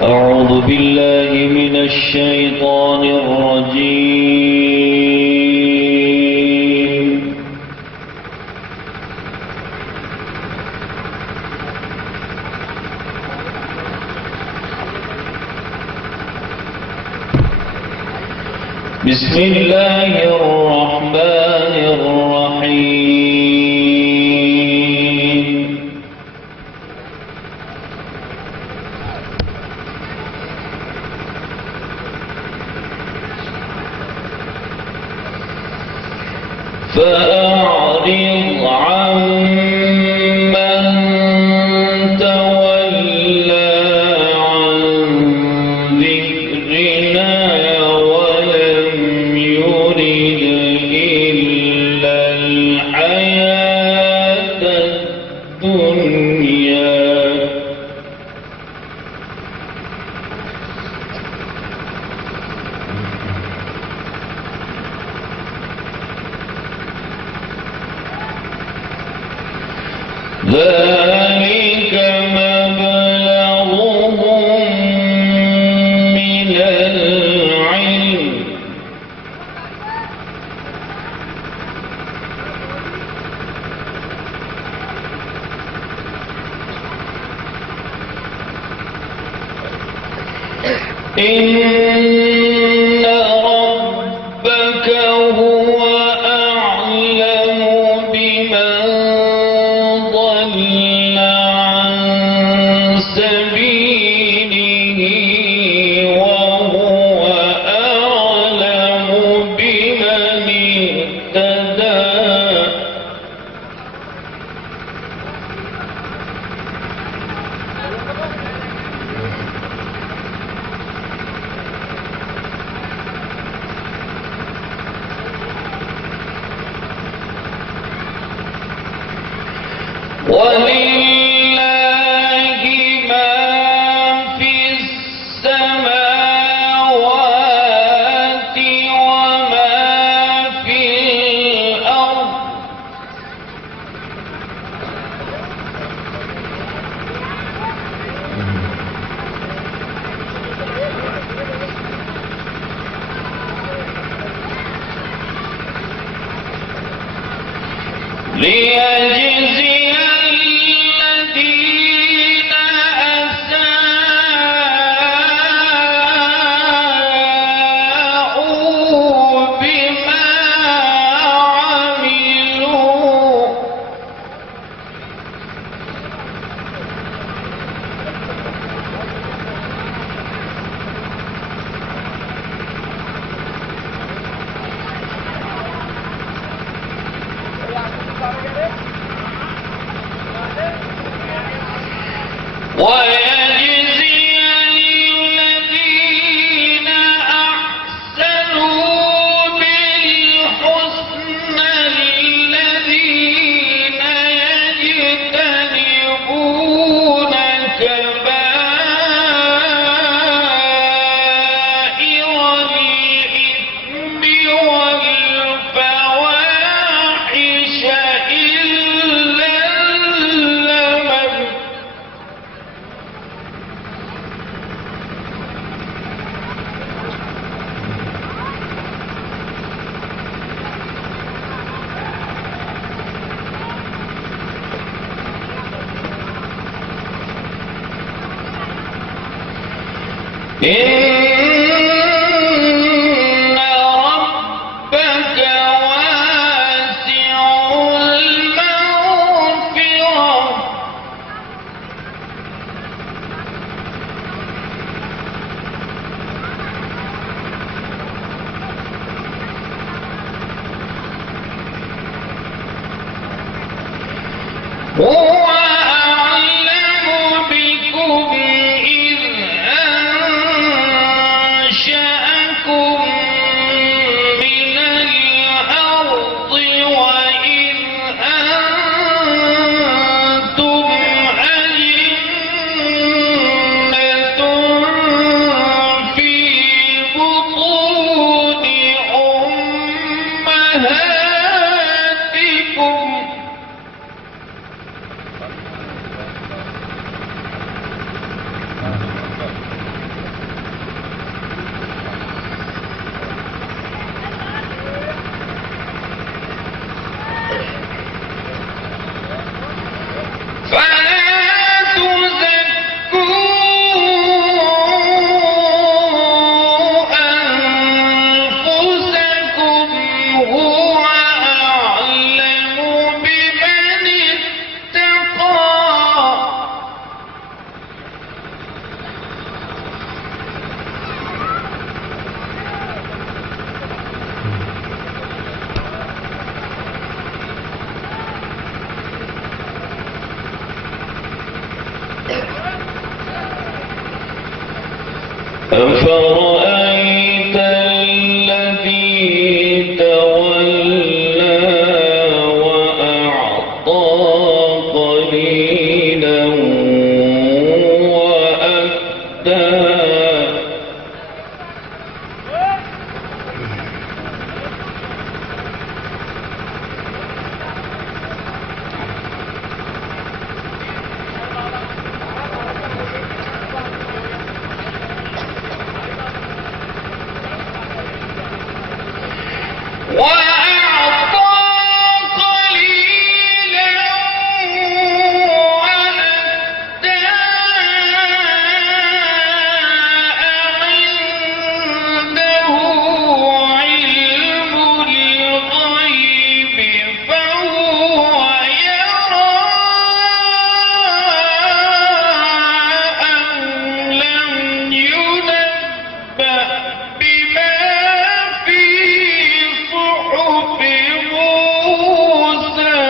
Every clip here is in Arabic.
أعوذ بالله من الشيطان الرجيم. بسم الله الرحمن الرحيم. فأعرض عمن تولى عن ذكرنا ولم يرد إلا الحياة الدنيا. ذلك مبلغهم من العلم. إن ربك هو أعلم بمن ضل عن سبيله وهو أعلم بمن اهتدى. ولله ما في السماوات وما في الأرض. ليجزي الذين أساءوا بما عملوا. ويجزي الذين أحسنوا بالحسنى الذين يجتنبون كبائر الإثم والفواحش إلا اللمم. إن ربك واسع المغفرة. هو أعلم بكم إذ أنشأكم من الأرض وإذ أنتم أجنة في بطون أمهاتكم. أفرأيت الذي تولى وأعطى قليلا وأكدى وأعطى قليلا وأكدى عنده علم الغيب فهو يرى أم لم ينبأ بما في صحف موسى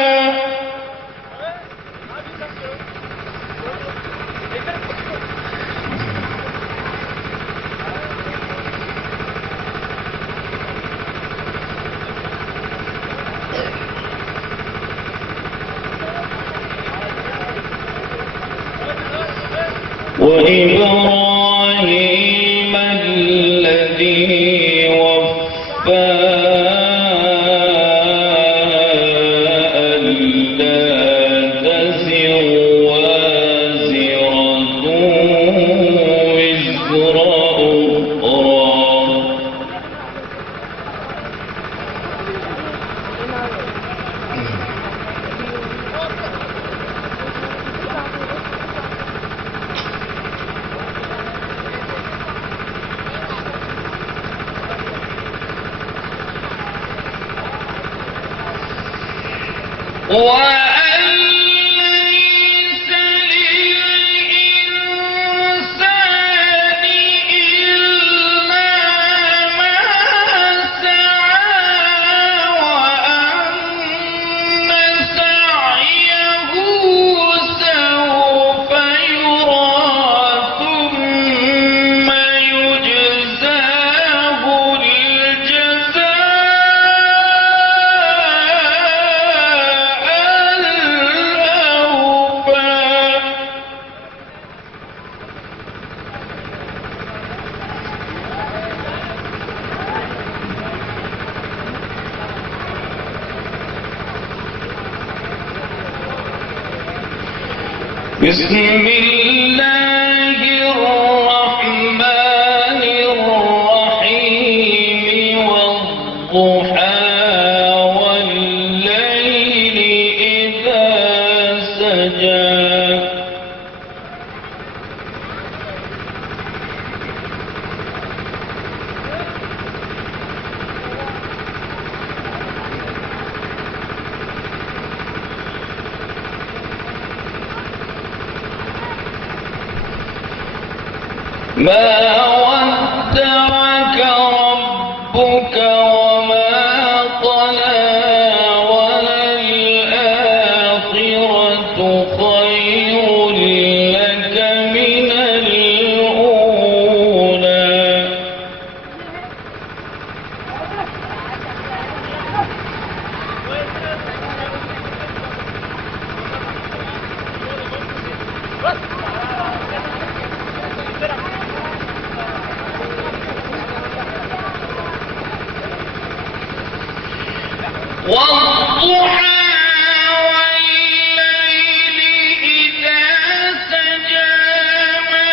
وإبراهيم الذي وفى ألا تزر وازرة وزر أخرى وأن ليس للإنسان إلا ما سعى وأن سعيه سوف يرى ثم يجزاه الجزاء بسم الله الرحمن الرحيم والضحى والليل إذا سجى ما ودعك ربك وما قلى وللآخرة خير لك من الأولى والضحى والليل إذا سجى ما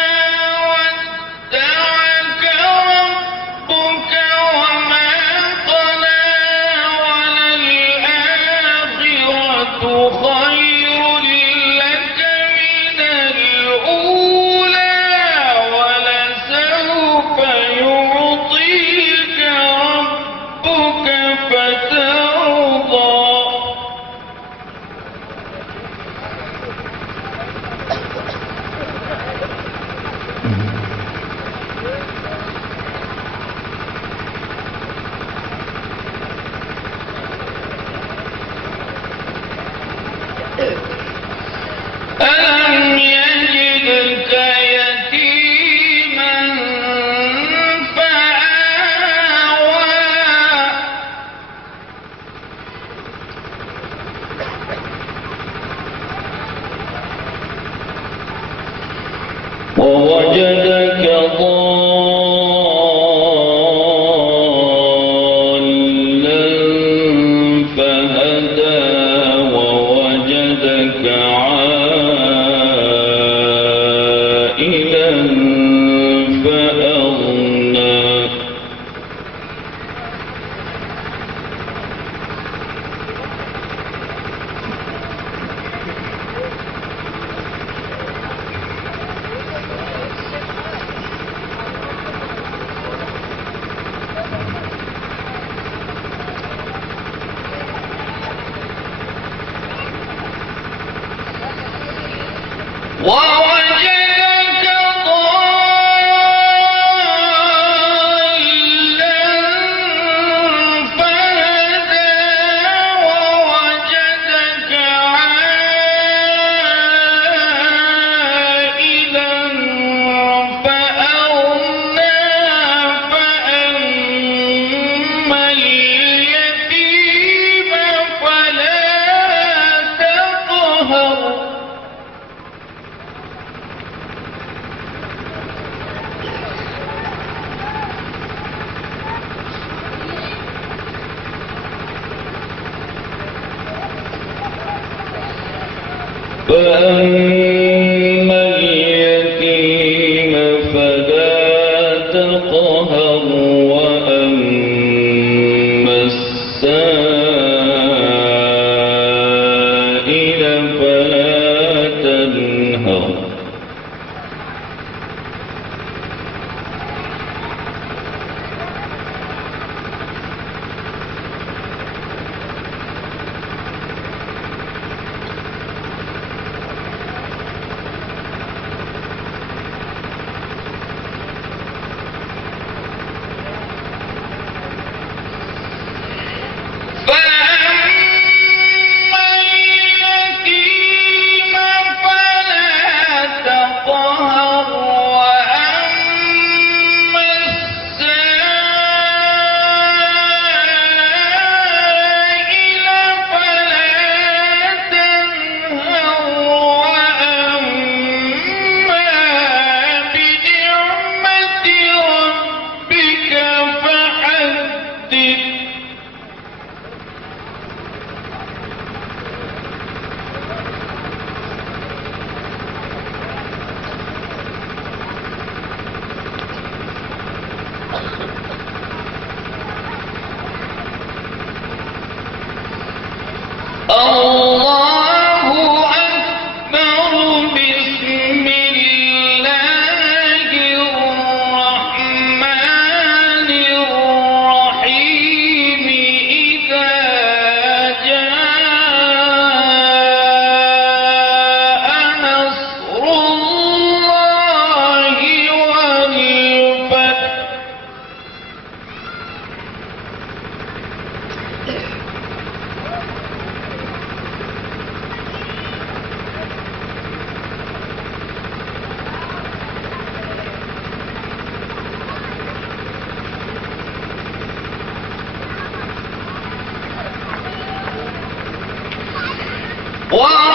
ودعك ربك وما قلى وللآخرة خير لك من الأولى ولسوف يعطيك ربك فترضى ألم يجدك يتيما ووجدك ضالا فهدى ووجدك عائلا فأغنى فأما اليتيم فلا تقهر فأما اليتيم فلا تقهر وأما السائل فلا تنهر فأما اليتيم فلا تقهر وأما السائل فلا تنهر وأما بنعمة ربك فحدث الله أكبر بسم الله الرحمن الرحيم إذا جاء نصر الله والفتح وَرَأَيْتَ